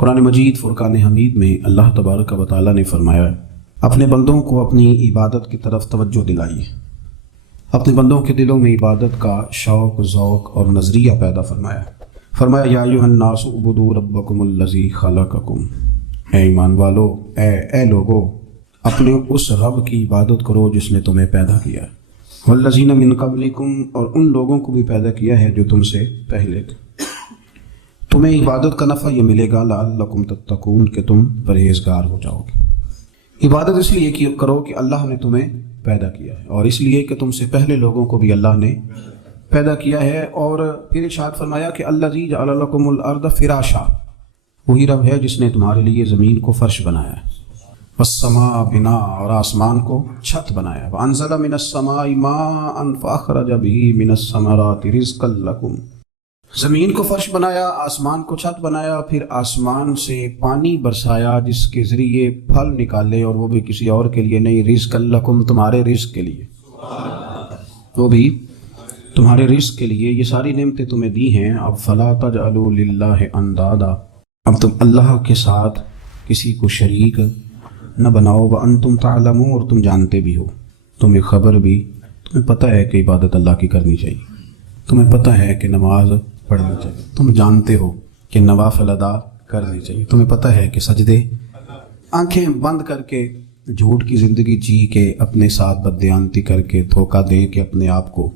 قرآن مجید فرقان حمید میں اللہ تبارک و تعالیٰ نے فرمایا ہے اپنے بندوں کو اپنی عبادت کی طرف توجہ دلائیے، اپنے بندوں کے دلوں میں عبادت کا شوق، ذوق اور نظریہ پیدا فرمایا یا ایھا الناس اعبدوا ربکم الذی خلقکم، اے ایمان والو، اے لوگو، اپنے اس رب کی عبادت کرو جس نے تمہیں پیدا کیا ہے، والذین من قبلکم، اور ان لوگوں کو بھی پیدا کیا ہے جو تم سے پہلے تھے۔ تمہیں عبادت کا نفع یہ ملے گا لعلکم تتقون، کہ تم پرہیزگار ہو جاؤ گے۔ عبادت اس لیے کرو کہ اللہ نے تمہیں پیدا کیا ہے، اور اس لیے کہ تم سے پہلے لوگوں کو بھی اللہ نے پیدا کیا ہے۔ اور پھر ارشاد فرمایا کہ الذی جعل لکم الارض فراشا، وہی رب ہے جس نے تمہارے لیے زمین کو فرش بنایا ہے، والسماء بنا، اور آسمان کو چھت بنایا، وانزل من السماء ماء فاخرج به من الثمرات رزقا لکم، زمین کو فرش بنایا، آسمان کو چھت بنایا، پھر آسمان سے پانی برسایا جس کے ذریعے پھل نکالے، اور وہ بھی کسی اور کے لیے نہیں، رزقا لکم، تمہارے رزق کے لیے، وہ بھی تمہارے رزق کے لیے۔ یہ ساری نعمتیں تمہیں دی ہیں، اب فلا تجعلوا للہ اندادا، اب تم اللہ کے ساتھ کسی کو شریک نہ بناؤ، وانتم تعلمون، اور تم جانتے بھی ہو، تمہیں خبر بھی، تمہیں پتہ ہے کہ عبادت اللہ کی کرنی چاہیے، تمہیں پتہ ہے کہ نماز پڑھنی چاہیے، تم جانتے ہو کہ نوافل ادا کرنی چاہیے، تمہیں پتہ ہے کہ سجدے آنکھیں بند کر کے جھوٹ کی زندگی جی کے، اپنے ساتھ بددیانتی کر کے، دھوکہ دے کے اپنے آپ کو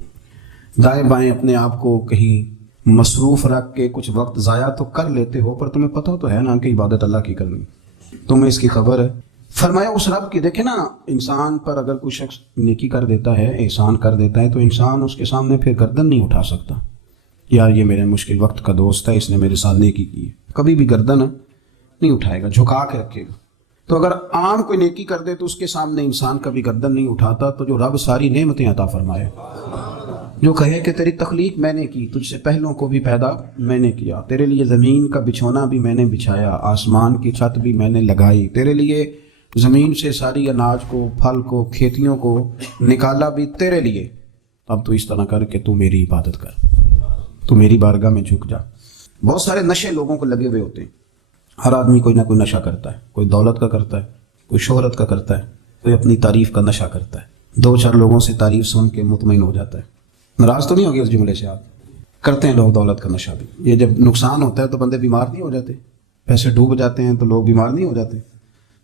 دائیں بائیں اپنے آپ کو کہیں مصروف رکھ کے کچھ وقت ضائع تو کر لیتے ہو، پر تمہیں پتہ تو ہے نا کہ عبادت اللہ کی کرنی، تمہیں اس کی خبر ہے۔ فرمایا اس رب کی، دیکھیں نا، انسان پر اگر کوئی شخص نیکی کر دیتا ہے، احسان کر دیتا ہے، تو انسان اس کے سامنے پھر گردن نہیں اٹھا سکتا، یار یہ میرے مشکل وقت کا دوست ہے، اس نے میرے ساتھ نیکی کی ہے، کبھی بھی گردن نہیں اٹھائے گا، جھکا کے رکھے گا۔ تو اگر عام کوئی نیکی کر دے تو اس کے سامنے انسان کبھی گردن نہیں اٹھاتا، تو جو رب ساری نعمتیں عطا فرمائے، جو کہے کہ تیری تخلیق میں نے کی، تجھ سے پہلوں کو بھی پیدا میں نے کیا، تیرے لیے زمین کا بچھونا بھی میں نے بچھایا، آسمان کی چھت بھی میں نے لگائی، تیرے لیے زمین سے ساری اناج کو، پھل کو، کھیتیوں کو نکالا بھی تیرے لیے، اب تو اس طرح کر کہ تو میری عبادت کر، تو میری بارگاہ میں جھک جا۔ بہت سارے نشے لوگوں کو لگے ہوئے ہوتے ہیں، ہر آدمی کوئی نہ کوئی نشہ کرتا ہے، کوئی دولت کا کرتا ہے، کوئی شہرت کا کرتا ہے، کوئی اپنی تعریف کا نشہ کرتا ہے، دو چار لوگوں سے تعریف سن کے مطمئن ہو جاتا ہے۔ ناراض تو نہیں ہوگی اس جملے سے؟ آپ کرتے ہیں لوگ دولت کا نشہ بھی، یہ جب نقصان ہوتا ہے تو بندے بیمار نہیں ہو جاتے، پیسے ڈوب جاتے ہیں تو لوگ بیمار نہیں ہو جاتے،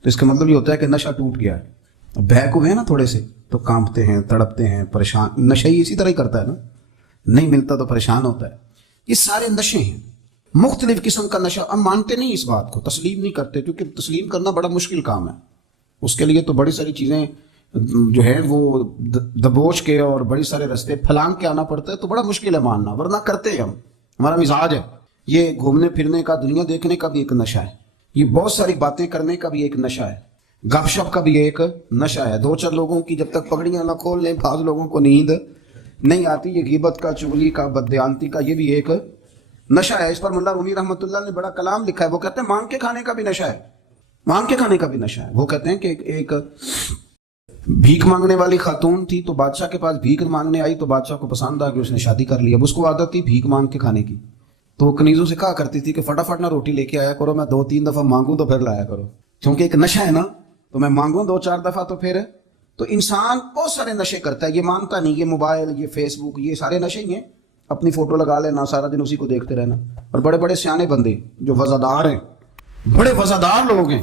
تو اس کا مطلب یہ ہوتا ہے کہ نشہ ٹوٹ گیا ہے۔ اب بہک ہوئے ہیں نا تھوڑے سے تو کانپتے ہیں، تڑپتے ہیں، پریشان، نشہ ہی اسی طرح ہی کرتا ہے نا، نہیں ملتا تو پریشان ہوتا ہے۔ یہ سارے نشے ہیں، مختلف قسم کا نشہ۔ ہم مانتے نہیں اس بات کو، تسلیم نہیں کرتے، کیونکہ تسلیم کرنا بڑا مشکل کام ہے، اس کے لیے تو بڑی ساری چیزیں جو ہے وہ دبوچ کے اور بڑی سارے رستے پھلانگ کے آنا پڑتا ہے، تو بڑا مشکل ہے ماننا، ورنہ کرتے ہیں ہم، ہمارا مزاج ہے۔ یہ گھومنے پھرنے کا، دنیا دیکھنے کا بھی ایک نشہ ہے، یہ بہت ساری باتیں کرنے کا بھی ایک نشہ ہے، گپ شپ کا بھی ایک نشہ ہے۔ دو چار لوگوں کی جب تک پگڑیاں نہ کھول لیں، بعض لوگوں کو نیند نہیں آتی، یہ غیبت کا، چغلی کا، بددیانتی کا، یہ بھی ایک نشہ ہے۔ اس پر ملا رومی رحمۃ اللہ نے بڑا کلام لکھا ہے، وہ کہتے ہیں مانگ کے کھانے کا بھی نشہ ہے، مانگ کے کھانے کا بھی نشہ ہے۔ وہ کہتے ہیں کہ ایک بھیک مانگنے والی خاتون تھی، تو بادشاہ کے پاس بھیک مانگنے آئی، تو بادشاہ کو پسند آ کہ اس نے شادی کر لی۔ اب اس کو عادت تھی بھیک مانگ کے کھانے کی، تو وہ کنیزوں سے کہا کرتی تھی کہ فٹافٹ نہ روٹی لے کے آیا کرو، میں 2-3 دفعہ مانگوں تو پھر لایا کرو، کیونکہ ایک نشہ ہے نا، تو میں مانگوں 2-4 دفعہ تو پھر۔ تو انسان بہت سارے نشے کرتا ہے، یہ مانتا نہیں، یہ موبائل، یہ فیس بک، یہ سارے نشے ہی ہیں، اپنی فوٹو لگا لینا، سارا دن اسی کو دیکھتے رہنا۔ اور بڑے بڑے سیانے بندے جو وزادار ہیں، بڑے وزادار لوگ ہیں،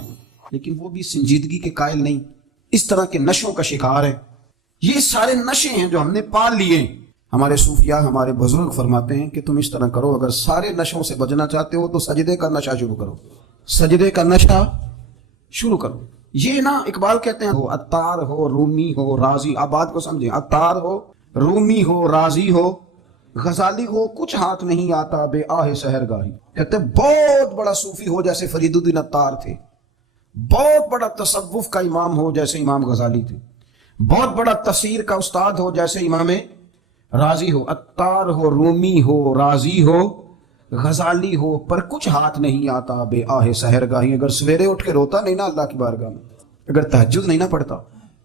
لیکن وہ بھی سنجیدگی کے قائل نہیں، اس طرح کے نشوں کا شکار ہیں۔ یہ سارے نشے ہیں جو ہم نے پال لیے۔ ہمارے صوفیاء، ہمارے بزرگ فرماتے ہیں کہ تم اس طرح کرو، اگر سارے نشوں سے بچنا چاہتے ہو تو سجدے کا نشہ شروع کرو، سجدے کا نشہ شروع کرو۔ یہ نا اقبال کہتے ہیں، عطار ہو، رومی ہو، رازی، آپ بات کو سمجھیں، عطار ہو، رومی ہو، رازی ہو، غزالی ہو، کچھ ہاتھ نہیں آتا بے آہ سحر گاہی۔ کہتے ہیں بہت بڑا صوفی ہو جیسے فرید الدین عطار تھے، بہت بڑا تصوف کا امام ہو جیسے امام غزالی تھے، بہت بڑا تفسیر کا استاد ہو جیسے امام رازی ہو، عطار ہو، رومی ہو، رازی ہو، غزالی ہو، پر کچھ ہاتھ نہیں آتا بے آہ سحر گاہی۔ اگر سویرے اٹھ کے روتا نہیں نا اللہ کی بارگاہ میں، اگر تہجد نہیں نہ پڑھتا،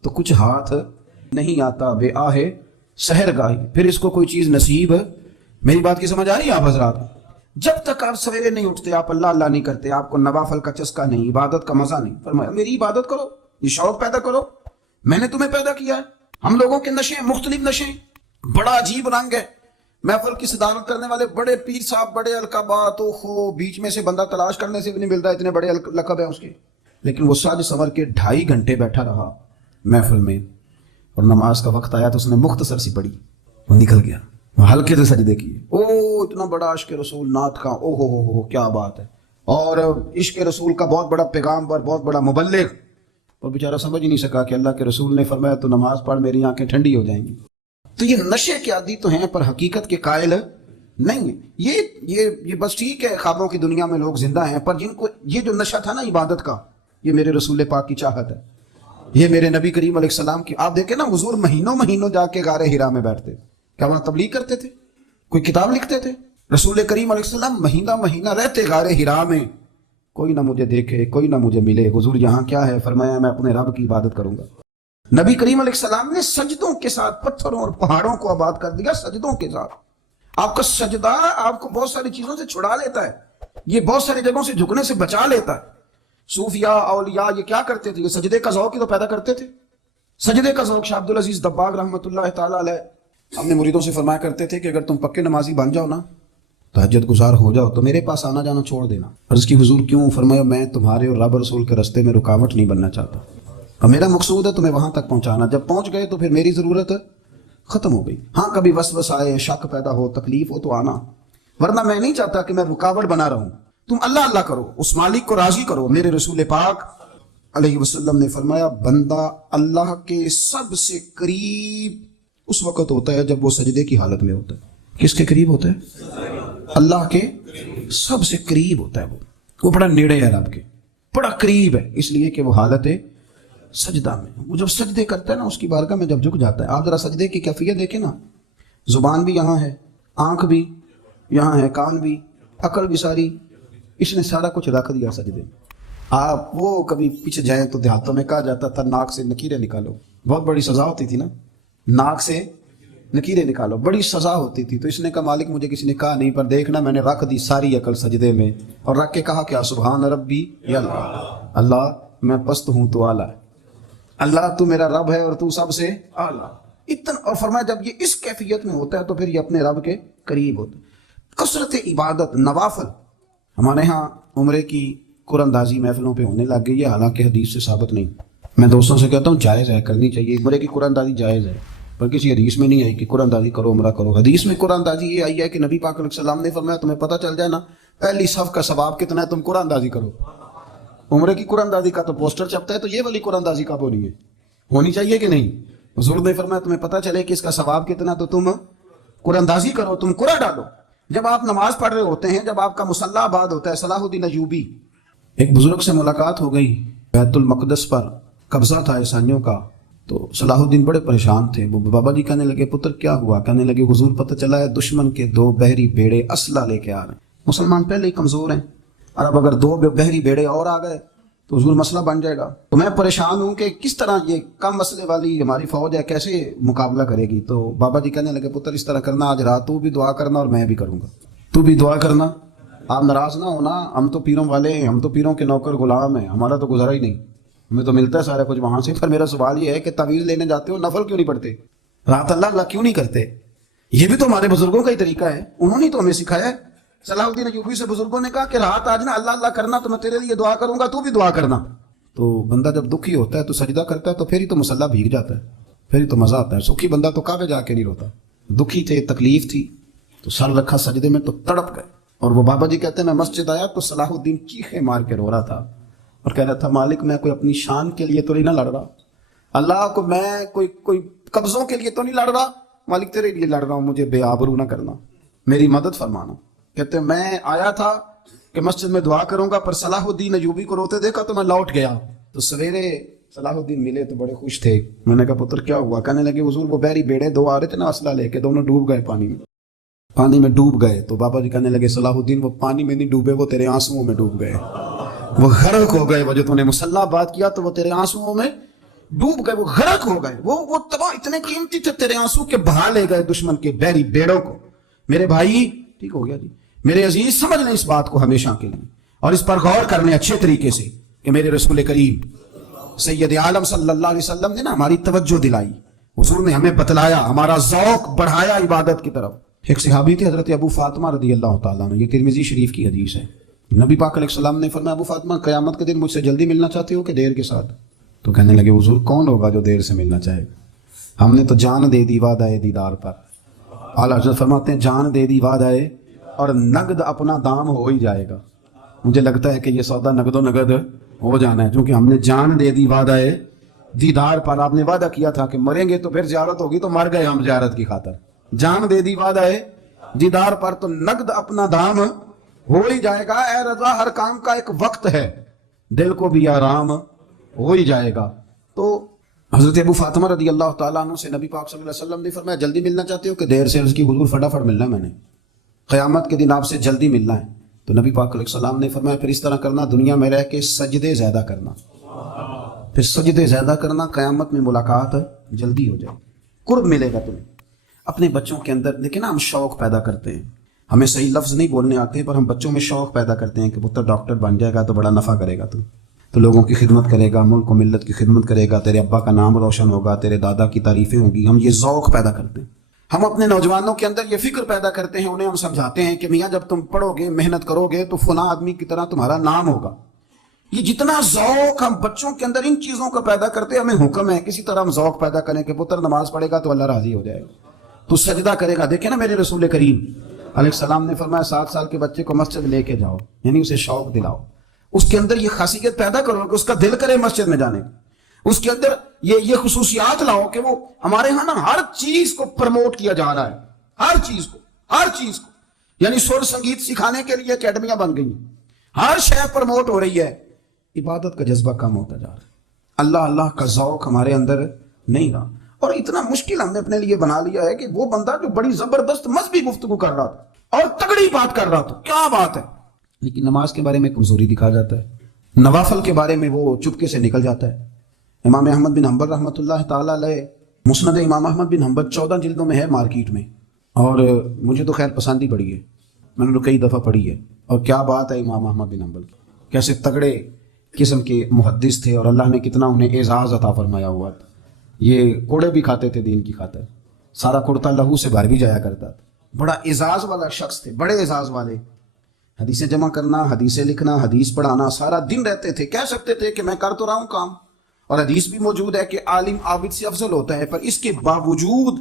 تو کچھ ہاتھ نہیں آتا بے آہ سحر گاہی، پھر اس کو کوئی چیز نصیب۔ میری بات کی سمجھ آ رہی ہے آپ حضرات؟ جب تک آپ سویرے نہیں اٹھتے، آپ اللہ اللہ نہیں کرتے، آپ کو نوافل کا چسکا نہیں، عبادت کا مزہ نہیں، فرمایا میری عبادت کرو، یہ شوق پیدا کرو، میں نے تمہیں پیدا کیا ہے۔ ہم لوگوں کے نشے، مختلف نشے، بڑا عجیب رنگ ہے۔ محفل کی صدارت کرنے والے بڑے پیر صاحب، بڑے القابات، بیچ میں سے بندہ تلاش کرنے سے بھی نہیں ملتا، اتنے بڑے لقب ہیں اس کے، لیکن وہ سج سنور کے 2.5 گھنٹے بیٹھا رہا محفل میں، اور نماز کا وقت آیا تو اس نے مختصر سی پڑھی، وہ نکل گیا، وہ ہلکے سے سجدے کیے۔ اتنا بڑا عشق رسول نعت کا، ہو کیا بات ہے، اور عشق رسول کا بہت بڑا پیغام پر، بہت بڑا مبلغ، اور بیچارہ سمجھ ہی نہیں سکا کہ اللہ کے رسول نے فرمایا تو نماز پڑھ میری آنکھیں ٹھنڈی ہو جائیں گی۔ تو یہ نشے کے عادی تو ہیں پر حقیقت کے قائل نہیں ہیں۔ یہ بس ٹھیک ہے، خوابوں کی دنیا میں لوگ زندہ ہیں، پر جن کو یہ جو نشہ تھا نا عبادت کا، یہ میرے رسول پاک کی چاہت ہے، یہ میرے نبی کریم علیہ السلام کی۔ آپ دیکھیں نا، حضور مہینوں جا کے غار حرا میں بیٹھتے، کیا وہاں تبلیغ کرتے تھے، کوئی کتاب لکھتے تھے؟ رسول کریم علیہ السلام مہینہ رہتے غار حرا میں، کوئی نہ مجھے دیکھے، کوئی نہ مجھے ملے، حضور یہاں کیا ہے؟ فرمایا میں اپنے رب کی عبادت کروں گا۔ نبی کریم علیہ السلام نے سجدوں کے ساتھ پتھروں اور پہاڑوں کو آباد کر دیا، سجدوں کے ساتھ۔ آپ کا سجدہ آپ کو بہت ساری چیزوں سے چھڑا لیتا ہے، یہ بہت ساری جگہوں سے جھکنے سے بچا لیتا ہے۔ صوفیاء، اولیاء یہ کیا کرتے تھے؟ یہ سجدے کا ذوق ہی تو پیدا کرتے تھے، سجدے کا ذوق۔ شاہ عبدالعزیز دباغ رحمۃ اللہ تعالیٰ علیہ اپنے مریدوں سے فرمایا کرتے تھے کہ اگر تم پکے نمازی بن جاؤ نا، تہجد گزار ہو جاؤ، تو میرے پاس آنا جانا چھوڑ دینا۔ عرض کی حضور کیوں؟ فرمایا میں تمہارے اور رب رسول کے راستے میں رکاوٹ نہیں بننا چاہتا، اور میرا مقصود ہے تمہیں وہاں تک پہنچانا۔ جب پہنچ گئے تو پھر میری ضرورت ختم ہو گئی۔ ہاں کبھی وسوس آئے، شک پیدا ہو، تکلیف ہو تو آنا، ورنہ میں نہیں چاہتا کہ میں رکاوٹ بنا رہا ہوں۔ تم اللہ اللہ کرو، اس مالک کو راضی کرو۔ میرے رسول پاک علیہ وسلم نے فرمایا بندہ اللہ کے سب سے قریب اس وقت ہوتا ہے جب وہ سجدے کی حالت میں ہوتا ہے۔ کس کے قریب ہوتا ہے؟ اللہ کے سب سے قریب ہوتا ہے، وہ بڑا نیڑے ہے رب کے، بڑا قریب ہے، اس لیے کہ وہ حالت ہے سجدہ میں۔ وہ جب سجدے کرتا ہے نا، اس کی بارگاہ میں جب جھک جاتا ہے، آپ ذرا سجدے کی کیفیت دیکھیں نا، زبان بھی یہاں ہے، آنکھ بھی یہاں ہے، کان بھی، عقل بھی ساری، اس نے سارا کچھ رکھ دیا سجدے میں۔ آپ وہ کبھی پیچھے جائیں تو دیہاتوں میں کہا جاتا تھا ناک سے نکیریں نکالو، بہت بڑی سزا ہوتی تھی نا، ناک سے نکیریں نکالو، بڑی سزا ہوتی تھی۔ تو اس نے کہا مالک مجھے کسی نے کہا نہیں، پر دیکھنا میں نے رکھ دی ساری عقل سجدے میں، اور رکھ کے کہا کیا؟ سبحان ربی یا اللہ، اللہ میں پست ہوں تو اعلیٰ ہے، اللہ تو میرا رب ہے اور تو سب سے اعلیٰ۔ اتنا، اور فرمایا جب یہ اس کیفیت میں ہوتا ہے تو پھر یہ اپنے رب کے قریب ہوتا ہے۔ کثرت عبادت، نوافل۔ ہمارے ہاں عمرے کی قرآن اندازی محفلوں پہ ہونے لگ گئی ہے، حالانکہ حدیث سے ثابت نہیں۔ میں دوستوں سے کہتا ہوں جائز ہے، کرنی چاہیے، عمرے کی قرآن اندازی جائز ہے، پر کسی حدیث میں نہیں آئی کہ قرآن اندازی کرو عمرہ کرو۔ حدیث میں قرآن اندازی یہ آئی ہے کہ نبی پاک علیہ السلام نے فرمایا تمہیں پتہ چل جائے نا پہلی صف کا ثواب کتنا ہے، تم قرآن اندازی کرو۔ عمرے کی قرآن اندازی کا تو پوسٹر چھپتا ہے، تو یہ والی قرآن اندازی کب ہونی ہے؟ ہونی چاہیے کہ نہیں؟ حضور نے فرمایا تمہیں پتہ چلے کہ اس کا ثواب کتنا، تو تم قرآن اندازی کرو، تم قرآن ڈالو۔ جب آپ نماز پڑھ رہے ہوتے ہیں، جب آپ کا مصلی آباد ہوتا ہے، صلاح الدین ایوبی، ایک بزرگ سے ملاقات ہو گئی، بیت المقدس پر قبضہ تھا عیسائیوں کا، تو صلاح الدین بڑے پریشان تھے۔ وہ بابا جی کہنے لگے پتر کیا ہوا؟ کہنے لگے حضور پتہ چلا ہے دشمن کے 2 بحری بیڑے اسلحہ لے کے آ رہے ہیں، مسلمان پہلے ہی کمزور ہیں، اور اب اگر 2 بحری بیڑے اور آ گئے تو حضور مسئلہ بن جائے گا۔ تو میں پریشان ہوں کہ کس طرح یہ کم مسئلے والی ہماری فوج ہے کیسے مقابلہ کرے گی۔ تو بابا جی کہنے لگے پتر اس طرح کرنا، آج رات تو بھی دعا کرنا اور میں بھی کروں گا، تو بھی دعا کرنا، آپ ناراض نہ ہونا، ہم تو پیروں والے ہیں، ہم تو پیروں کے نوکر غلام ہیں، ہمارا تو گزرا ہی نہیں، ہمیں تو ملتا ہے سارا کچھ وہاں سے۔ پر میرا سوال یہ ہے کہ تعویذ لینے جاتے ہو نفل کیوں نہیں پڑھتے، رات اللہ اللہ کیوں نہیں کرتے؟ یہ بھی تو ہمارے بزرگوں کا ہی طریقہ ہے، انہوں نے تو ہمیں سکھایا ہے۔ صلاح الدین ایوبی سے بزرگوں نے کہا کہ رات آج نا اللہ اللہ کرنا، تو میں تیرے لیے دعا کروں گا، تو بھی دعا کرنا۔ تو بندہ جب دکھی ہوتا ہے تو سجدہ کرتا ہے، تو پھر ہی تو مصلی بھیگ جاتا ہے، پھر ہی تو مزہ آتا ہے۔ سکھی بندہ تو کعبے جا کے نہیں روتا، دکھی تھے، تکلیف تھی، تو سر رکھا سجدے میں تو تڑپ گئے۔ اور وہ بابا جی کہتے ہیں میں مسجد آیا تو صلاح الدین چیخے مار کے رو رہا تھا اور کہہ رہا تھا مالک میں کوئی اپنی شان کے لیے تو نہیں نہ لڑ رہا، اللہ کو میں کوئی قبضوں کے لیے تو نہیں لڑ رہا، مالک تیرے لیے لڑ رہا ہوں، مجھے بے آبرو نہ کرنا، میری مدد فرمانا۔ کہتے ہیں میں آیا تھا کہ مسجد میں دعا کروں گا، پر صلاح الدین ایوبی کو روتے دیکھا تو میں لوٹ گیا۔ تو سویرے صلاح الدین ملے تو بڑے خوش تھے۔ میں نے کہا پتر کیا ہوا؟ کہنے لگے حضور وہ بحری بیڑے 2 آ رہے تھے نا اسلحہ لے کے، دونوں ڈوب گئے پانی میں ڈوب گئے۔ تو بابا جی کہنے لگے صلاح الدین وہ پانی میں نہیں ڈوبے، وہ تیرے آنسوؤں میں ڈوب گئے، وہ غرق ہو گئے۔ وہ جو تو نے مصلی بات کیا تو وہ تیرے آنسوؤں میں ڈوب گئے، وہ غرق ہو گئے، وہ تباہ اتنے قیمتی تھے تیرے آنسو کے بہا لے گئے دشمن کے بحری بیڑوں کو۔ میرے بھائی ٹھیک ہو گیا جی، میرے عزیز سمجھ لیں اس بات کو ہمیشہ کے لیے، اور اس پر غور کر لیں اچھے طریقے سے کہ میرے رسول کریم سید عالم صلی اللہ علیہ وسلم نے نا ہماری توجہ دلائی، حضور نے ہمیں بتلایا، ہمارا ذوق بڑھایا عبادت کی طرف۔ ایک صحابی تھے حضرت ابو فاطمہ رضی اللہ تعالیٰ عنہ، یہ ترمذی شریف کی حدیث ہے۔ نبی پاک علیہ السلام نے فرمایا ابو فاطمہ قیامت کے دن مجھ سے جلدی ملنا چاہتے ہو کہ دیر کے ساتھ؟ تو کہنے لگے حضور کون ہوگا جو دیر سے ملنا چاہے گا، ہم نے تو جان دے دی وعدہ دیدار پر۔ اعلیٰ حضرت فرماتے ہیں جان دے دی وعدہ اور نقد اپنا دام ہو ہی جائے گا۔ مجھے لگتا ہے کہ یہ سودا نقد و نقد ہو جانا ہے، کیونکہ ہم نے جان دے دی وعدہ دیدار پر۔ آپ نے وعدہ کیا تھا کہ مریں گے تو پھر زیارت ہوگی، تو مر گئے ہم زیارت کی خاطر۔ جان دے دی وعدہ دیدار پر تو نقد اپنا دام ہو ہی جائے گا۔ اے رضا ہر کام کا ایک وقت ہے، دل کو بھی آرام ہو ہی جائے گا۔ تو حضرت ابو فاطمہ رضی اللہ تعالیٰ عنہ سے نبی پاک صلی اللہ علیہ وسلم نے فرمایا جلدی ملنا چاہتے ہو کہ دیر سے؟ عرض کی حضور فٹافٹ ملنا ہے، میں نے قیامت کے دن آپ سے جلدی ملنا ہے۔ تو نبی پاک علیہ السلام نے فرمایا پھر اس طرح کرنا، دنیا میں رہ کے سجدے زیادہ کرنا، پھر سجدے زیادہ کرنا، قیامت میں ملاقات جلدی ہو جائے، قرب ملے گا تمہیں۔ اپنے بچوں کے اندر دیکھیں نا، ہم شوق پیدا کرتے ہیں، ہمیں صحیح لفظ نہیں بولنے آتے پر ہم بچوں میں شوق پیدا کرتے ہیں کہ پتر ڈاکٹر بن جائے گا تو بڑا نفع کرے گا، تو لوگوں کی خدمت کرے گا، ملک و ملت کی خدمت کرے گا، تیرے ابا کا نام روشن ہوگا، تیرے دادا کی تعریفیں ہوں گی۔ ہم یہ ذوق پیدا کرتے ہیں، ہم اپنے نوجوانوں کے اندر یہ فکر پیدا کرتے ہیں، انہیں ہم سمجھاتے ہیں کہ میاں جب تم پڑھو گے محنت کرو گے تو فلاں آدمی کی طرح تمہارا نام ہوگا۔ یہ جتنا ذوق ہم بچوں کے اندر ان چیزوں کا پیدا کرتے ہیں، ہمیں حکم ہے کسی طرح ہم ذوق پیدا کریں کہ پتر نماز پڑھے گا تو اللہ راضی ہو جائے گا، تو سجدہ کرے گا۔ دیکھیں نا میرے رسول کریم علیہ السلام نے فرمایا 7 سال کے بچے کو مسجد لے کے جاؤ، یعنی اسے شوق دلاؤ، اس کے اندر یہ خاصیت پیدا کرو کہ اس کا دل کرے مسجد میں جانے کا، اس کے اندر یہ خصوصیات لاؤ کہ وہ ہمارے ہاں نا ہر چیز کو پروموٹ کیا جا رہا ہے، ہر چیز کو، یعنی سر سنگیت سکھانے کے لیے اکیڈمیاں بن گئی، ہر شے پروموٹ ہو رہی ہے، عبادت کا جذبہ کم ہوتا جا رہا ہے، اللہ کا ذوق ہمارے اندر نہیں رہا۔ اور اتنا مشکل ہم نے اپنے لیے بنا لیا ہے کہ وہ بندہ جو بڑی زبردست مذہبی گفتگو کر رہا تھا اور تگڑی بات کر رہا تھا، کیا بات ہے، لیکن نماز کے بارے میں کمزوری دکھا جاتا ہے، نوافل کے بارے میں وہ چپکے سے نکل جاتا ہے۔ امام احمد بن حنبل رحمۃ اللہ تعالیٰ علیہ، مسند امام احمد بن حنبل 14 جلدوں میں ہے مارکیٹ میں، اور مجھے تو خیر پسند ہی پڑی ہے، میں نے تو کئی دفعہ پڑھی ہے۔ اور کیا بات ہے امام احمد بن حنبل کی، کیسے تگڑے قسم کے محدث تھے، اور اللہ نے کتنا انہیں اعزاز عطا فرمایا ہوا تھا۔ یہ کوڑے بھی کھاتے تھے دین کی خاطر، سارا کرتا لہو سے بھر بھی جایا کرتا تھا، بڑا اعزاز والا شخص تھے، بڑے اعزاز والے۔ حدیثیں جمع کرنا، حدیثیں لکھنا، حدیث پڑھانا، سارا دن رہتے تھے۔ کہہ سکتے تھے کہ میں کر تو رہا ہوں کام، اور حدیث بھی موجود ہے کہ عالم عابد سے افضل ہوتا ہے، پر اس کے باوجود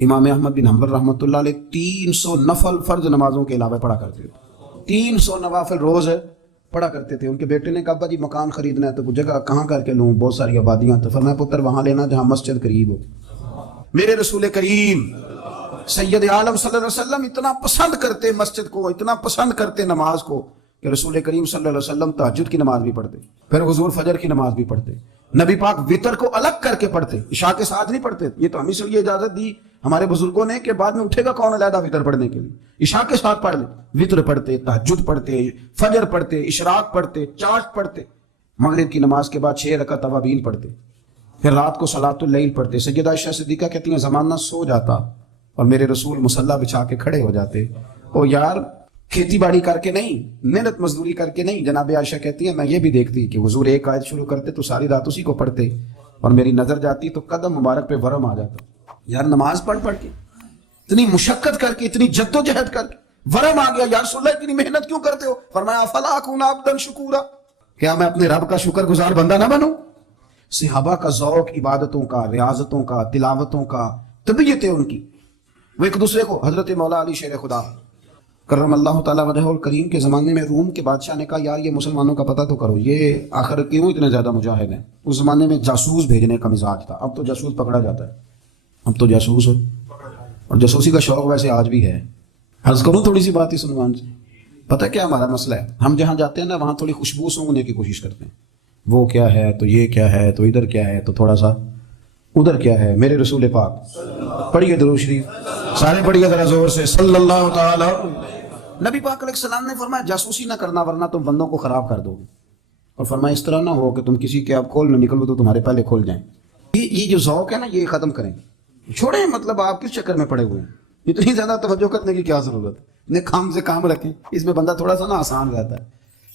امام احمد بن حنبل رحمۃ اللہ علیہ 300 نفل فرض نمازوں کے علاوہ پڑھا کرتے تھے، 300 نوافل روز پڑھا کرتے تھے۔ ان کے بیٹے نے کہا ابا جی مکان خریدنا ہے تو جگہ کہاں کر کے لوں، بہت ساری آبادیاں، تو فرمایا پتر وہاں لینا جہاں مسجد قریب ہو۔ میرے رسول کریم سید عالم صلی اللہ علیہ وسلم اتنا پسند کرتے مسجد کو، اتنا پسند کرتے نماز کو، کہ رسول کریم صلی اللہ علیہ وسلم تہجد کی نماز بھی پڑھتے، پھر حضور فجر کی نماز بھی پڑھتے، نبی پاک وتر کو الگ کر کے پڑھتے، عشاء کے ساتھ نہیں پڑھتے۔ یہ تو ہم اس لیے اجازت دی ہمارے بزرگوں نے کہ بعد میں اٹھے گا کون علیحدہ وتر پڑھنے کے لیے، عشاء کے ساتھ پڑھ لے۔ وتر پڑھتے، تہجد پڑھتے، فجر پڑھتے، اشراق پڑھتے، چاشت پڑھتے، مغرب کی نماز کے بعد 6 رکعت اوابین پڑھتے، پھر رات کو صلاۃ اللیل پڑھتے۔ سیدہ عائشہ صدیقہ کہتی ہیں زمانہ سو جاتا اور میرے رسول مصلی بچھا کے کھڑے ہو جاتے۔ او یار کھیتی باڑی کر کے نہیں، محنت مزدوری کر کے نہیں، جناب عائشہ کہتی ہیں میں یہ بھی دیکھتی کہ حضور ایک آیت شروع کرتے تو ساری رات اسی کو پڑھتے، اور میری نظر جاتی تو قدم مبارک پہ ورم آ جاتا۔ یار نماز پڑھ کے اتنی مشقت کر کے، اتنی جد و جہد کر کے ورم آ گیا، یا رسول اللہ اتنی محنت کیوں کرتے ہو؟ فرمایا افلا اکون عبدا شکورا، کیا میں اپنے رب کا شکر گزار بندہ نہ بنوں؟ صحابہ کا ذوق عبادتوں کا، ریاضتوں کا، تلاوتوں کا، طبیعت ان کی، وہ ایک دوسرے کو، حضرت مولا علی شیر خدا کرم اللہ تعالیٰ وجہ الکریم کے زمانے میں روم کے بادشاہ نے کہا یار یہ مسلمانوں کا پتہ تو کرو، یہ آخر کیوں اتنے زیادہ مجاہد ہیں؟ اس زمانے میں جاسوس بھیجنے کا مزاج تھا، اب تو جاسوس پکڑا جاتا ہے، اب تو جاسوس ہو، اور جاسوسی کا شوق ویسے آج بھی ہے۔ عرض کروں تھوڑی سی بات ہی سنوان سے، پتہ کیا ہمارا مسئلہ ہے؟ ہم جہاں جاتے ہیں نا وہاں تھوڑی خوشبو سونگنے کی کوشش کرتے ہیں، وہ کیا ہے تو یہ کیا ہے تو ادھر کیا ہے تو تھوڑا سا ادھر کیا ہے۔ میرے رسول پاک پڑھیے درود شریف، سارے پڑھیے ذرا زور سے، صلی اللہ تعالی۔ نبی پاک علیہ السلام نے فرمایا جاسوسی نہ کرنا ورنہ تم بندوں کو خراب کر دو گے، اور فرمایا اس طرح نہ ہو کہ تم کسی کے آپ کھول میں نکلو تو تمہارے پہلے کھول جائیں۔ یہ جو ذوق ہے نا یہ ختم کریں، چھوڑیں، مطلب آپ کس چکر میں پڑے ہوئے ہیں، اتنی زیادہ توجہ کرنے کی کیا ضرورت ہے؟ نے کام سے کام رکھیں. اس میں بندہ تھوڑا سا نا آسان رہتا ہے.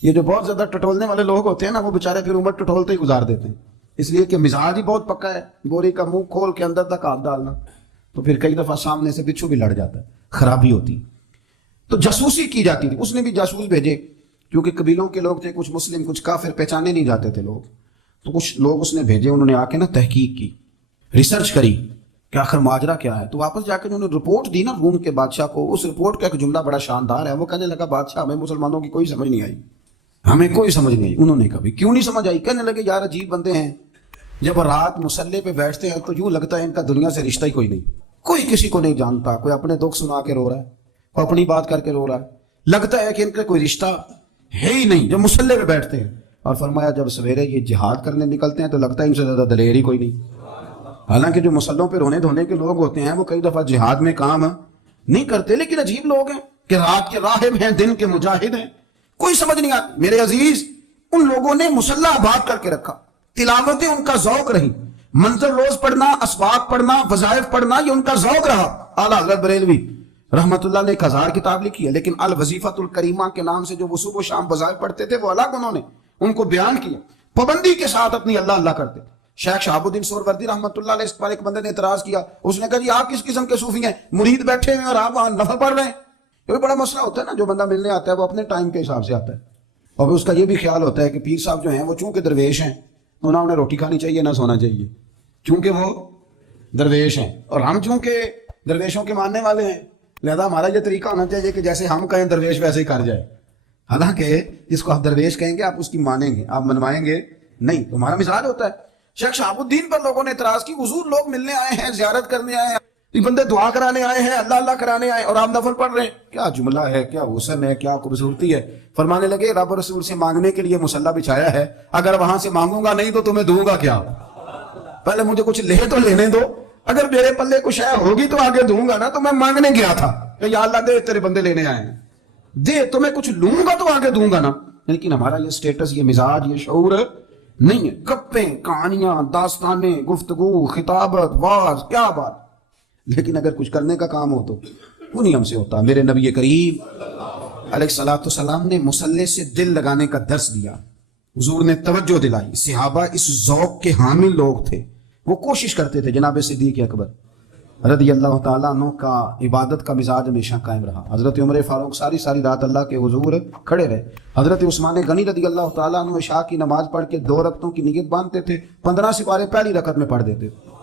یہ جو بہت زیادہ ٹٹولنے والے لوگ ہوتے ہیں نا، وہ بےچارے پھر عمر ٹٹولتے ہی گزار دیتے ہیں، اس لیے کہ مزاج ہی بہت پکا ہے. بوری کا منہ کھول کے اندر تک ہاتھ ڈالنا، تو پھر کئی دفعہ سامنے سے بچھو بھی لڑ جاتا ہے، خرابی ہوتی. تو جاسوسی کی جاتی تھی. اس نے بھی جاسوس بھیجے، کیونکہ قبیلوں کے لوگ تھے، کچھ مسلم کچھ کافر، پہچانے نہیں جاتے تھے لوگ. تو کچھ لوگ اس نے بھیجے، انہوں نے آ کے نا تحقیق کی، ریسرچ کری کہ آخر ماجرا کیا ہے. تو واپس جا کے انہوں نے رپورٹ دی نا روم کے بادشاہ کو. اس رپورٹ کا ایک جملہ بڑا شاندار ہے. وہ کہنے لگا بادشاہ ہمیں مسلمانوں کی کوئی سمجھ نہیں آئی، ہمیں کوئی سمجھ نہیں آئی. انہوں نے کبھی کیوں نہیں سمجھ آئی؟ کہنے لگے یار عجیب بندے ہیں، جب رات مسلح پہ بیٹھتے ہیں تو یوں لگتا ہے ان کا دنیا سے رشتہ ہی کوئی نہیں، کوئی کسی کو نہیں جانتا. کوئی اپنے دکھ سنا کے رو رہا ہے، کوئی اپنی بات کر کے رو رہا ہے، لگتا ہے کہ ان کا کوئی رشتہ ہے ہی نہیں جب مسلح پہ بیٹھتے ہیں. اور فرمایا جب سویرے یہ جہاد کرنے نکلتے ہیں تو لگتا ہے ان سے زیادہ دلیر ہی کوئی نہیں. حالانکہ جو مسلحوں پہ رونے دھونے کے لوگ ہوتے ہیں وہ کئی دفعہ جہاد میں کام نہیں کرتے، لیکن عجیب لوگ ہیں کہ رات کے راہب ہیں، دن کے مجاہد ہیں، کوئی سمجھ نہیں آتی. میرے عزیز، ان لوگوں نے مسلح آباد کر کے رکھا، تلاوتیں ان کا ذوق رہی، منظر روز پڑھنا، اسباق پڑھنا، وظائف پڑھنا، یہ ان کا ذوق رہا. اعلیٰ حضرت بریلوی رحمت اللہ نے 1000 کتاب لکھی ہے، لیکن الوظیفۃ الکریمہ کے نام سے جو وہ صبح و شام وظائف پڑھتے تھے وہ الگ انہوں نے ان کو بیان کیا، پابندی کے ساتھ اپنی اللہ اللہ کرتے. شیخ شہاب الدین سہروردی رحمت اللہ علیہ، اس پر ایک بندے نے اعتراض کیا. اس نے کہا جی آپ کس قسم کے صوفی ہیں، مرید بیٹھے ہیں اور آپ وہاں نفل پڑھ رہے ہیں. یہ بھی بڑا مسئلہ ہوتا ہے نا. جو بندہ ملنے آتا ہے وہ اپنے ٹائم کے حساب سے آتا ہے، اور اس کا یہ بھی خیال ہوتا ہے کہ پیر صاحب جو ہیں وہ چونکہ درویش ہیں تو نہ انہیں روٹی کھانی چاہیے نہ سونا چاہیے، چونکہ وہ درویش ہیں، اور ہم چونکہ درویشوں کے ماننے والے ہیں لہذا ہمارا یہ طریقہ ہونا چاہیے کہ جیسے ہم کہیں درویش ویسے ہی کر جائے. حالانکہ جس کو آپ درویش کہیں گے آپ اس کی مانیں گے، آپ منوائیں گے نہیں. تمہارا مزاج ہوتا ہے. شیخ شہاب الدین پر لوگوں نے اعتراض کی، حضور لوگ ملنے آئے ہیں، زیارت کرنے آئے ہیں، یہ بندے دعا کرانے آئے ہیں، اللہ اللہ کرانے آئے اور آپ نفل پڑھ رہے ہیں. کیا جملہ ہے، کیا حسن ہے، کیا خوبصورتی ہے. فرمانے لگے رب رسول سے مانگنے کے لیے مصلی بچھایا ہے، اگر وہاں سے مانگوں گا نہیں تو تمہیں دوں گا کیا؟ پہلے مجھے کچھ لے تو لینے دو، اگر میرے پلے کچھ ہے ہوگی تو آگے دوں گا نا. تو میں مانگنے گیا تھا کہ یا اللہ دے، تیرے بندے لینے آئے ہیں، دے، تو میں کچھ لوں گا تو آگے دوں گا نا. لیکن ہمارا یہ سٹیٹس، یہ مزاج، یہ شعور نہیں ہے. گپیں، کہانیاں، داستانیں، گفتگو، خطابت، واز، کیا بات. لیکن اگر کچھ کرنے کا کام ہو تو وہ نہیں ہم سے ہوتا. میرے نبی کریم علیہ الصلوۃ والسلام نے مصلی سے دل لگانے کا درس دیا، حضور نے توجہ دلائی. صحابہ اس ذوق کے حامل لوگ تھے، وہ کوشش کرتے تھے. جناب صدیق اکبر رضی اللہ تعالیٰ عنہ کا عبادت کا مزاج ہمیشہ قائم رہا. حضرت عمر فاروق ساری رات اللہ کے حضور کھڑے رہے. حضرت عثمان غنی رضی اللہ تعالیٰ عنہ عشاء کی نماز پڑھ کے 2 رکعتوں کی نیت باندھتے تھے، 15 سپارے پہلی رکعت میں پڑھ دیتے تھے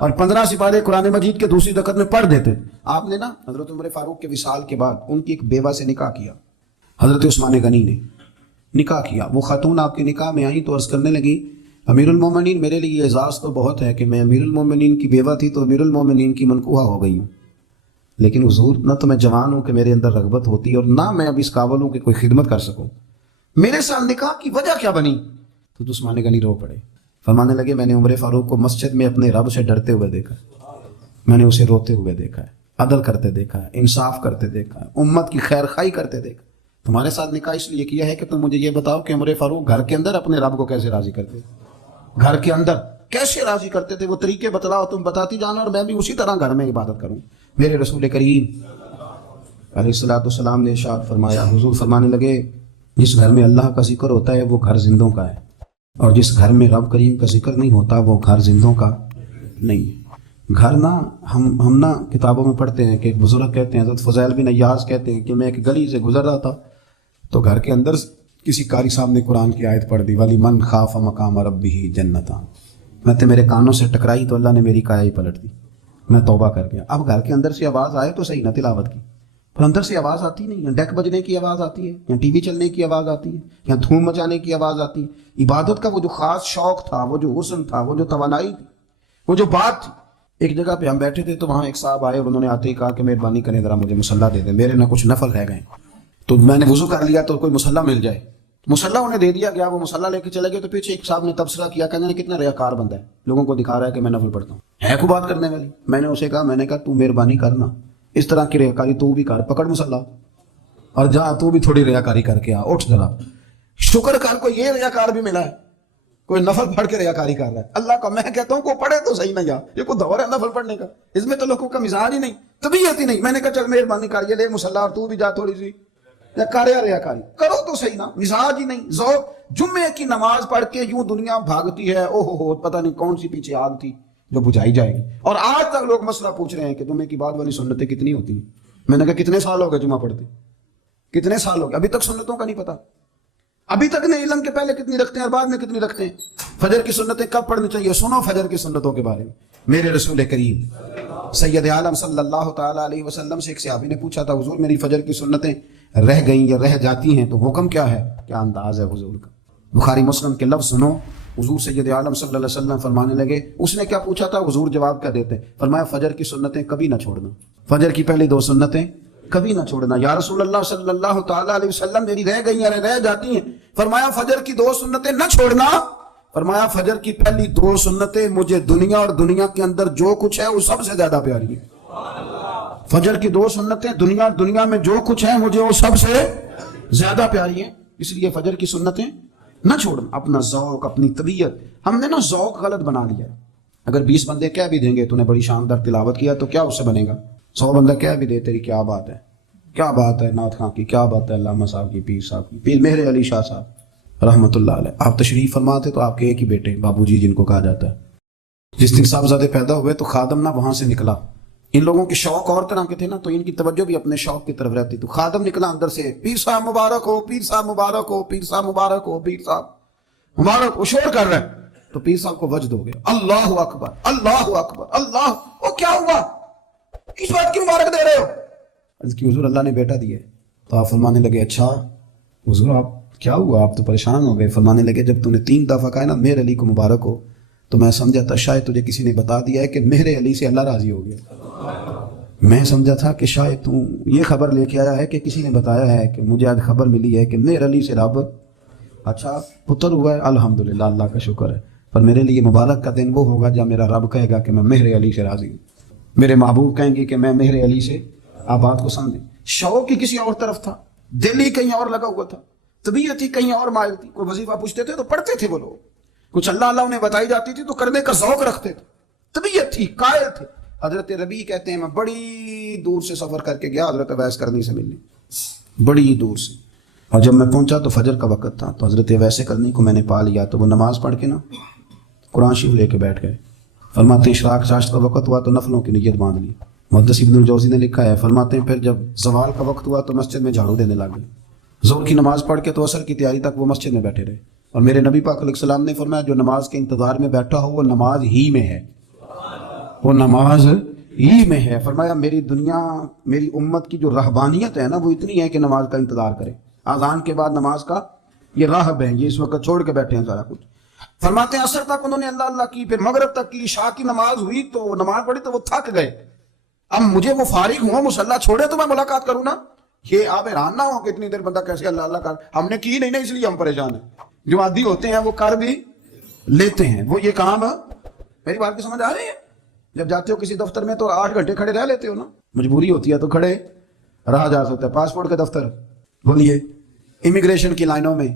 اور 15 سپارے قرآن مجید کے دوسری رکعت میں پڑھ دیتے. آپ نے نا حضرت عمر فاروق کے وصال کے بعد ان کی ایک بیوہ سے نکاح کیا. حضرت عثمان غنی نے نکاح کیا. وہ خاتون آپ کے نکاح میں آئی تو عرض کرنے لگی امیر المومنین، میرے لیے اعزاز تو بہت ہے کہ میں امیر المومنین کی بیوہ تھی تو امیر المومنین کی منکوحہ ہو گئی ہوں، لیکن حضور نہ تو میں جوان ہوں کہ میرے اندر رغبت ہوتی اور نہ میں اب اس قابل ہوں کہ کوئی خدمت کر سکوں. میرے ساتھ نکاح کی وجہ کیا بنی؟ تو عثمان غنی رو پڑے. فرمانے لگے میں نے عمر فاروق کو مسجد میں اپنے رب سے ڈرتے ہوئے دیکھا، میں نے اسے روتے ہوئے دیکھا ہے، عدل کرتے دیکھا ہے، انصاف کرتے دیکھا ہے، امت کی خیر خواہی کرتے دیکھا. تمہارے ساتھ نکاح اس لیے کیا ہے کہ تم مجھے یہ بتاؤ کہ عمر فاروق گھر کے اندر اپنے رب کو کیسے راضی کرتے، گھر کے اندر کیسے راضی کرتے تھے. وہ طریقے بتلاؤ، تم بتاتی جانا اور میں بھی اسی طرح گھر میں عبادت کروں. میرے رسول کریم علیہ الصلوۃ والسلام نے ارشاد فرمایا، حضور فرمانے لگے جس گھر میں اللہ کا ذکر ہوتا ہے وہ گھر زندوں کا ہے، اور جس گھر میں رب کریم کا ذکر نہیں ہوتا وہ گھر زندوں کا نہیں ہے. گھر نا ہم نا کتابوں میں پڑھتے ہیں کہ ایک بزرگ کہتے ہیں، حضرت فضیل بن عیاض کہتے ہیں کہ میں ایک گلی سے گزر رہا تھا تو گھر کے اندر کسی قاری صاحب نے قرآن کی آیت پڑھ دی، وَلِمَنْ خَافَ مَقَامَ رَبِّهِ جَنَّتَانِ. میں تو میرے کانوں سے ٹکرائی تو اللہ نے میری کایا ہی پلٹ دی، میں توبہ کر گیا. اب گھر کے اندر سے آواز آئے تو صحیح نہ تلاوت کی، پر اندر سے آواز آتی نہیں ہے، ڈیک بجنے کی آواز آتی ہے یا ٹی وی چلنے کی آواز آتی ہے یا دھوم مچانے کی آواز آتی ہے. عبادت کا وہ جو خاص شوق تھا، وہ جو حسن تھا، وہ جو توانائی تھی، وہ جو بات تھی. ایک جگہ پہ ہم بیٹھے تھے تو وہاں ایک صاحب آئے اور انہوں نے آتے ہی کہا کہ مہربانی کریں ذرا مجھے مصلی دے دیں، میرے نہ کچھ نفل رہ گئے. تو میں نے وضو کر لیا تو کوئی مصلی مل جائے. مصلی انہیں دے دیا گیا، وہ مصلی لے کے چلے گئے. تو پیچھے ایک صاحب نے تبصرہ کیا، کہنے نے کتنا ریاکار بندہ ہے، لوگوں کو دکھا رہا ہے کہ میں نفل پڑھتا ہوں، ہے کو بات کرنے والی. میں نے اسے کہا تو مہربانی کرنا اس طرح کی ریاکاری تو بھی کر، پکڑ مصلی اور جا تو بھی تھوڑی ریاکاری کر کے آ، اٹھ ذرا. شکر کر کوئی یہ ریاکار بھی ملا ہے، کوئی نفل پڑھ کے ریاکاری کر رہا ہے. اللہ کا میں کہتا ہوں کو پڑھے تو صحیح نہ، یہ کوئی دور ہے نفل پڑھنے کا، اس میں تو لوگوں کا مزاج ہی نہیں. طبیعت ہی نہیں. میں نے کہا چل مہربانی کر یہ لے مصلی اور تو بھی جا تھوڑی سی یا کاریا ریا کاری کرو تو صحیح نا. مزاج ہی نہیں. ذوق جمعے کی نماز پڑھ کے یوں دنیا بھاگتی ہے, او ہو پتہ نہیں کون سی پیچھے آگ تھی جو بجھائی جائے گی. اور آج تک لوگ مسئلہ پوچھ رہے ہیں کہ جمعے کی بعد والی سنتیں کتنی ہوتی ہیں. میں نے کہا کتنے سال ہو گئے جمعہ پڑھتے, کتنے سال ہو گئے, ابھی تک سنتوں کا نہیں پتا. ابھی تک نہیں علم کے پہلے کتنی رکھتے ہیں اور بعد میں کتنی رکھتے ہیں. فجر کی سنتیں کب پڑھنی چاہیے, سنو فجر کی سنتوں کے بارے میں. میرے رسول کریم سید عالم صلی اللہ تعالیٰ علیہ وسلم سے ایک صحابی نے پوچھا تھا, حضور میری فجر کی سنتیں رہ گئیں یا رہ جاتی ہیں تو حکم کیا ہے, کیا انداز ہے حضور کا. بخاری مسلم کے لفظ سنو. حضور سید عالم صلی اللہ علیہ وسلم فرمانے لگے, اس نے کیا پوچھا تھا, حضور جواب کیا دیتے, فرمایا فجر کی سنتیں کبھی نہ چھوڑنا, فجر کی پہلی 2 سنتیں کبھی نہ چھوڑنا. یا رسول اللہ صلی اللہ تعالیٰ علیہ وسلم میری رہ گئی یا رہ جاتی ہیں, فرمایا فجر کی 2 سنتیں نہ چھوڑنا, فرمایا فجر کی پہلی 2 سنتیں مجھے دنیا اور دنیا کے اندر جو کچھ ہے وہ سب سے زیادہ پیاری ہے. فجر کی 2 سنتیں دنیا میں جو کچھ ہے مجھے وہ سب سے زیادہ پیاری ہیں, اس لیے فجر کی سنتیں نہ چھوڑنا. اپنا ذوق, اپنی طبیعت, ہم نے نا ذوق غلط بنا لیا ہے. اگر 20 بندے کہہ بھی دیں گے تو نے بڑی شاندار تلاوت کیا تو کیا اس سے بنے گا. 100 بندہ کہہ بھی دے تیری کیا بات ہے, کیا بات ہے نعت خاں کی, کیا بات ہے علامہ صاحب کی, پیر صاحب کی, پیر مہر علی شاہ صاحب رحمۃ اللہ علیہ. آپ تشریف فرما تھے تو آپ کے ایک ہی بیٹے بابو جی جن کو کہا جاتا ہے, جس دن صاحبزادے پیدا ہوئے تو خادم نہ وہاں سے نکلا. ان لوگوں کے شوق اور طرح کے تھے نا, تو ان کی توجہ بھی اپنے شوق کی طرف رہتی. تو خادم نکلا اندر سے, پیر صاحب مبارک ہو, پیر صاحب مبارک ہو, پیر صاحب مبارک ہو, پیر صاحب مبارک ہو, شور کر رہے ہیں. تو پیر صاحب کو وجد ہو گیا, اللہ اکبر اللہ اکبر اللہ. وہ کیا ہوا, کس بات کی مبارک دے رہے ہو. عرض کی حضور اللہ نے بیٹا دیا. تو آپ فرمانے لگے اچھا حضور آپ کیا ہوا, آپ تو پریشان ہو گئے. فرمانے لگے جب تو نے 3 دفعہ کہا نا مہر علی کو مبارک ہو تو میں سمجھا تھا شاید تجھے کسی نے بتا دیا ہے کہ مہر علی سے اللہ راضی ہو گیا. میں سمجھا تھا کہ شاید تو یہ خبر لے کے آیا ہے کہ کسی نے بتایا ہے کہ مجھے آج خبر ملی ہے کہ مہر علی سے رب اچھا پتر ہوا ہے. الحمدللہ اللہ کا شکر ہے. پر میرے لیے مبارک کا دن وہ ہوگا جب میرا رب کہے گا کہ میں مہر علی سے راضی ہوں, میرے محبوب کہیں گے کہ میں مہر علی سے. آپ بات کو سمجھیں, شوق ہی کسی اور طرف تھا, دل ہی کہیں اور لگا ہوا تھا, طبیعت ہی کہیں اور مائل تھی. کوئی وظیفہ پوچھتے تھے تو پڑھتے تھے وہ لوگ, کچھ اللہ اللہ انہیں بتائی جاتی تھی تو کرنے کا ذوق رکھتے تھے, طبیعت تھی, قائل تھے. حضرت ربیع کہتے ہیں میں بڑی دور سے سفر کر کے گیا حضرت اویس کرنی سے ملنے, بڑی دور سے. اور جب میں پہنچا تو فجر کا وقت تھا, تو حضرت اویس کرنی کو میں نے پا لیا. تو وہ نماز پڑھ کے نا قرآن شریف لے کے بیٹھ گئے. فرماتے ہیں اشراق چاشت کا وقت ہوا تو نفلوں کی نیت باندھ لی. محدث ابن الجوزی نے لکھا ہے, فرماتے ہیں پھر جب زوال کا وقت ہوا تو مسجد میں جھاڑو دینے لگ گئے. ظہر کی نماز پڑھ کے تو عصر کی تیاری تک وہ مسجد میں بیٹھے رہے. اور میرے نبی پاک علیہ السلام نے فرمایا جو نماز کے انتظار میں بیٹھا ہو وہ نماز ہی میں ہے, وہ نماز ہی میں ہے. فرمایا میری دنیا میری امت کی جو رہبانیت ہے نا وہ اتنی ہے کہ نماز کا انتظار کرے. اذان کے بعد نماز کا یہ راہب ہے, یہ اس وقت چھوڑ کے بیٹھے ہیں سارا کچھ. فرماتے ہیں عصر تک انہوں نے اللہ اللہ کی, پھر مغرب تک کی, عشاء کی نماز ہوئی تو نماز پڑھی تو وہ تھک گئے. اب مجھے وہ فارغ ہوں مصلی چھوڑے تو میں ملاقات کروں نا. یہ آپ حیران نہ ہو کہ اتنی دیر بندہ کیسے اللہ اللہ کر, ہم نے کی نہیں نا اس لیے ہم پریشان ہیں. جو عادی ہوتے ہیں وہ کر بھی لیتے ہیں, وہ یہ کام ہے. میری بات کی سمجھ آ رہی ہے. جب جاتے ہو کسی دفتر میں تو 8 گھنٹے کھڑے رہ لیتے ہو نا, مجبوری ہوتی ہے تو کھڑے رہا جا سکتا ہے. پاسپورٹ کے دفتر بولیے, امیگریشن کی لائنوں میں,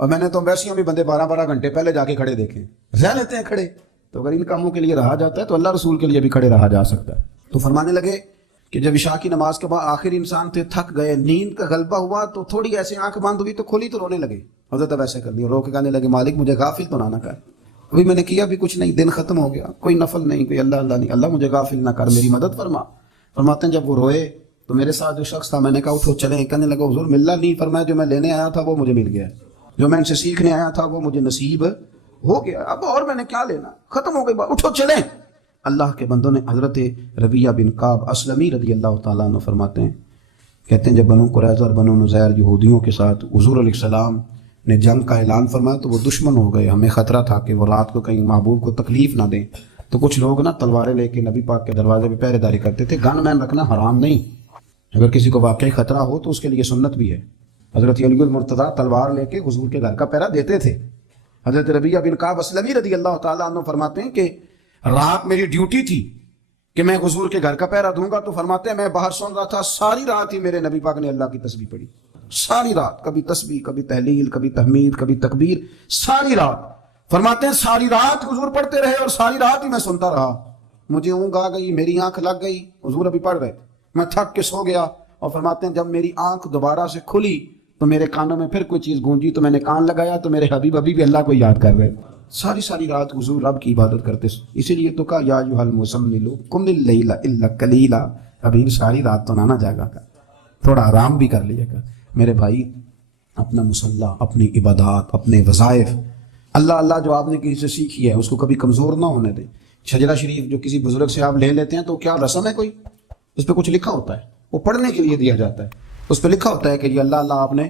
اور میں نے تو ویسے بھی بندے 12 گھنٹے پہلے جا کے کھڑے دیکھے, رہ لیتے ہیں کھڑے. تو اگر ان کاموں کے لیے رہا جاتا ہے تو اللہ رسول کے لیے بھی کھڑے رہا جا سکتا ہے. تو فرمانے لگے کہ جب عشاء کی نماز کے بعد آخر انسان تھے, تھک گئے, نیند کا غلبہ ہوا تو تھوڑی ایسے آنکھ بند ہوئی تو کھولی تو رونے لگے. حضرت ویسے کر دی, رو کے کہنے لگے مالک مجھے غافل تو نہ کر, ابھی میں نے کیا بھی کچھ نہیں, دن ختم ہو گیا, کوئی نفل نہیں, کوئی اللہ اللہ نہیں, اللہ مجھے غافل نہ کر, میری مدد فرما. فرماتے ہیں جب وہ روئے تو میرے ساتھ جو شخص تھا میں نے کہا اٹھو چلیں. کہنے لگا حضور ملنا نہیں. فرمایا جو میں لینے آیا تھا وہ مجھے مل گیا, جو میں ان سے سیکھنے آیا تھا وہ مجھے نصیب ہو گیا, اب اور میں نے کیا لینا, ختم ہو گئی بات, اٹھو چلیں. اللہ کے بندوں نے حضرت ربیعہ بن کعب اسلمی رضی اللہ تعالیٰ عنہ فرماتے ہیں, کہتے ہیں جب بنو قریظہ اور بنو نذیر یہودیوں کے ساتھ حضور علیہ السلام نے جنگ کا اعلان فرمایا تو وہ دشمن ہو گئے. ہمیں خطرہ تھا کہ وہ رات کو کہیں محبوب کو تکلیف نہ دیں, تو کچھ لوگ نا تلواریں لے کے نبی پاک کے دروازے پہ پہرے داری کرتے تھے. گن مین رکھنا حرام نہیں, اگر کسی کو واقعی خطرہ ہو تو اس کے لیے سنت بھی ہے. حضرت علی المرتضیٰ تلوار لے کے حضور کے گھر کا پہرا دیتے تھے. حضرت ربیعہ بن کعب اسلمی رضی اللہ تعالیٰ عنہ فرماتے ہیں کہ رات میری ڈیوٹی تھی کہ میں حضور کے گھر کا پہرا دوں گا. تو فرماتے ہیں میں باہر سن رہا تھا, ساری رات ہی میرے نبی پاک نے اللہ کی تسبیح پڑھی, ساری رات, کبھی تسبیح, کبھی تحلیل, کبھی تحمید, کبھی تکبیر, ساری رات. فرماتے ہیں ساری رات حضور پڑھتے رہے اور ساری رات ہی میں سنتا رہا. مجھے اونگ آ گئی، میری آنکھ لگ گئی، حضور ابھی پڑھ رہے، میں تھک کے سو گیا، اور فرماتے ہیں جب میری آنکھ دوبارہ سے کھلی تو میرے کانوں میں پھر کوئی چیز گونجی، تو میں نے کان لگایا تو میرے حبیب ابھی بھی اللہ کو یاد کر رہے، ساری ساری رات حضور رب کی عبادت کرتے، اسی لیے تو کہا یا ایھا المزمل قم اللیل الا قلیلا، حبیب ساری رات تو نہ جاگا کر، تھوڑا آرام بھی کر لیا کر۔ میرے بھائی، اپنا مصلی، اپنی عبادات، اپنے وظائف، اللہ اللہ جو آپ نے کسی سے سیکھی ہے اس کو کبھی کمزور نہ ہونے دیں۔ شجرہ شریف جو کسی بزرگ سے آپ لے لیتے ہیں تو کیا رسم ہے کوئی؟ اس پہ کچھ لکھا ہوتا ہے، وہ پڑھنے کے لیے دیا جاتا ہے، اس پہ لکھا ہوتا ہے کہ یہ اللہ اللہ آپ نے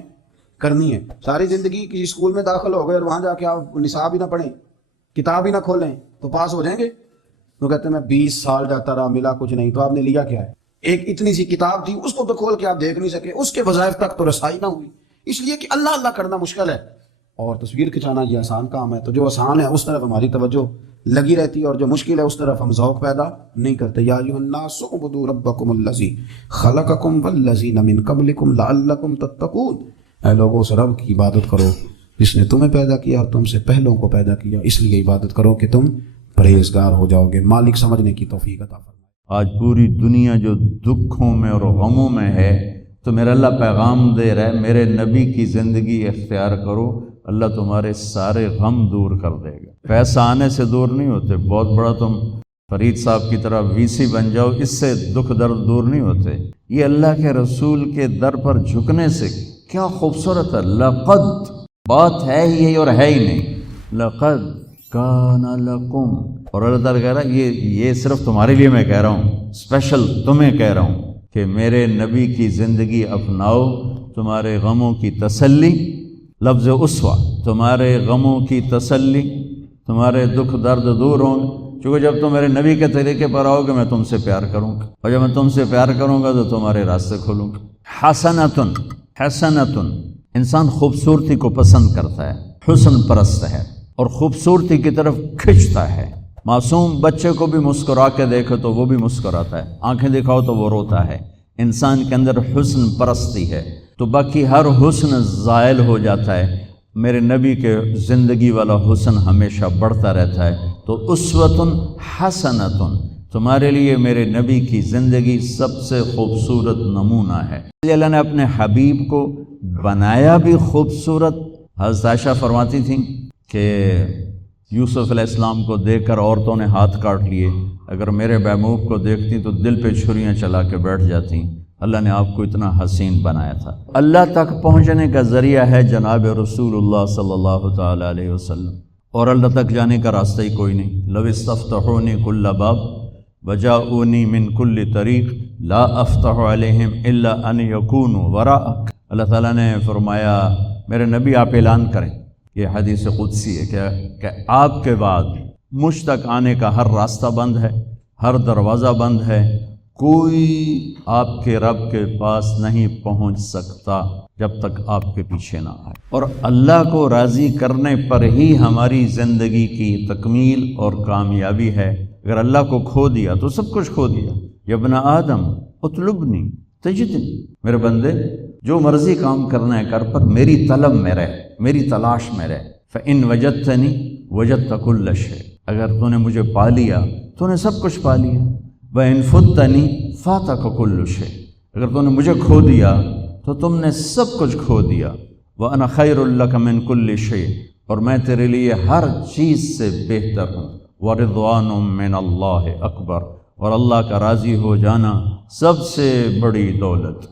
کرنی ہے۔ ساری زندگی کسی اسکول میں داخل ہو گئے اور وہاں جا کے آپ نصاب ہی نہ پڑھیں، کتاب ہی نہ کھولیں تو پاس ہو جائیں گے؟ وہ کہتے ہیں میں 20 سال جاتا رہا ملا کچھ نہیں، تو آپ نے لیا کیا ہے؟ ایک اتنی سی کتاب تھی، اس کو تو کھول کے آپ دیکھ نہیں سکے، اس کے وظائف تک تو رسائی نہ ہوئی، اس لیے کہ اللہ اللہ کرنا مشکل ہے اور تصویر کھنچانا یہ آسان کام ہے۔ تو جو آسان ہے اس طرف ہماری توجہ لگی رہتی ہے اور جو مشکل ہے اس طرف ہم ذوق پیدا نہیں کرتے۔ یا ایھا الناس اعبدوا ربکم الذی خلقکم والذین من قبلکم لعلکم تتقون، اے لوگوں اس رب کی عبادت کرو جس نے تمہیں پیدا کیا اور تم سے پہلوں کو پیدا کیا، اس لیے عبادت کرو کہ تم پرہیزگار ہو جاؤ گے۔ مالک سمجھنے کی توفیق عطا فرمائے۔ آج پوری دنیا جو دکھوں میں اور غموں میں ہے، تو میرا اللہ پیغام دے رہا ہے میرے نبی کی زندگی اختیار کرو، اللہ تمہارے سارے غم دور کر دے گا۔ پیسہ آنے سے دور نہیں ہوتے، بہت بڑا تم فرید صاحب کی طرح وی بن جاؤ، اس سے دکھ درد دور نہیں ہوتے۔ یہ اللہ کے رسول کے در پر جھکنے سے کیا خوبصورت ہے۔ لقد بات ہے ہی یہی اور ہے ہی نہیں، لقد کان لکم، اور اللہ تعالیٰ کہہ رہا ہے یہ صرف تمہارے لیے میں کہہ رہا ہوں، اسپیشل تمہیں کہہ رہا ہوں کہ میرے نبی کی زندگی اپناؤ، تمہارے غموں کی تسلی، لفظ اسوہ، تمہارے غموں کی تسلی، تمہارے دکھ درد دور ہوں، چونکہ جب تم میرے نبی کے طریقے پر آؤ گے میں تم سے پیار کروں گا، اور جب میں تم سے پیار کروں گا تو تمہارے راستے کھولوں گا۔ حسنتن، حسنتن، انسان خوبصورتی کو پسند کرتا ہے، حسن پرست ہے اور خوبصورتی کی طرف کھنچتا ہے۔ معصوم بچے کو بھی مسکرا کے دیکھو تو وہ بھی مسکراتا ہے، آنکھیں دکھاؤ تو وہ روتا ہے۔ انسان کے اندر حسن پرستی ہے تو باقی ہر حسن زائل ہو جاتا ہے۔ میرے نبی کے زندگی والا حسن ہمیشہ بڑھتا رہتا ہے۔ تو اسوۃ حسنۃ، تمہارے لیے میرے نبی کی زندگی سب سے خوبصورت نمونہ ہے۔ اللہ نے اپنے حبیب کو بنایا بھی خوبصورت۔ حضرت عائشہ فرماتی تھیں کہ یوسف علیہ السلام کو دیکھ کر عورتوں نے ہاتھ کاٹ لیے، اگر میرے محبوب کو دیکھتی تو دل پہ چھریاں چلا کے بیٹھ جاتی۔ اللہ نے آپ کو اتنا حسین بنایا تھا۔ اللہ تک پہنچنے کا ذریعہ ہے جناب رسول اللہ صلی اللہ تعالی علیہ وسلم، اور اللہ تک جانے کا راستہ ہی کوئی نہیں۔ لو استفتحونی کل باب وجاؤنی من کل طریق لا افتح علیہم الا ان یکونوا وراءک۔ اللہ تعالیٰ نے فرمایا میرے نبی آپ اعلان کریں، یہ حدیث قدسی ہے کہ آپ کے بعد مجھ تک آنے کا ہر راستہ بند ہے، ہر دروازہ بند ہے، کوئی آپ کے رب کے پاس نہیں پہنچ سکتا جب تک آپ کے پیچھے نہ آئے۔ اور اللہ کو راضی کرنے پر ہی ہماری زندگی کی تکمیل اور کامیابی ہے۔ اگر اللہ کو کھو دیا تو سب کچھ کھو دیا۔ یا ابن آدم اطلبنی تجدنی، میرے بندے جو مرضی کام کرنا ہے کر، پر میری طلب میں رہ، میری تلاش میں رہ۔ فإن وجدتنی وجدت کل شیء، اگر تو نے مجھے پا لیا تو نے سب کچھ پا لیا۔ وإن فتنی فاتک کل شیء، اگر تو نے مجھے کھو دیا تو تم نے سب کچھ کھو دیا۔ وأنا خیر لک من کل شیء، اور میں تیرے لیے ہر چیز سے بہتر ہوں۔ ورضوان من اللہ اکبر، اور اللہ کا راضی ہو جانا سب سے بڑی دولت۔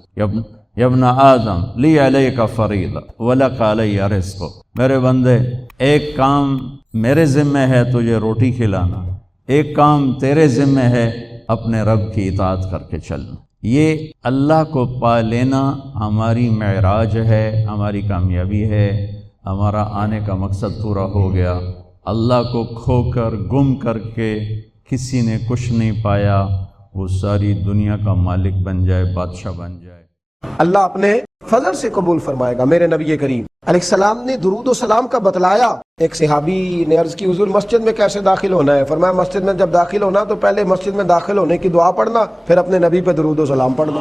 یا ابن آدم لی علیک فریضہ ولک علی رزق، میرے بندے ایک کام میرے ذمہ ہے تجھے روٹی کھلانا، ایک کام تیرے ذمہ ہے اپنے رب کی اطاعت کر کے چلنا۔ یہ اللہ کو پا لینا ہماری معراج ہے، ہماری کامیابی ہے، ہمارا آنے کا مقصد پورا ہو گیا۔ اللہ کو کھو کر گم کر کے کسی نے کچھ نہیں پایا، وہ ساری دنیا کا مالک بن جائے، بادشاہ بن جائے۔ اللہ اپنے فضل سے قبول فرمائے گا۔ میرے نبی کریم علیہ السلام نے درود و سلام کا بتلایا۔ ایک صحابی نے عرض کی حضور مسجد میں کیسے داخل ہونا ہے؟ فرمایا مسجد میں جب داخل ہونا تو پہلے مسجد میں داخل ہونے کی دعا پڑھنا، پھر اپنے نبی پہ درود و سلام پڑھنا۔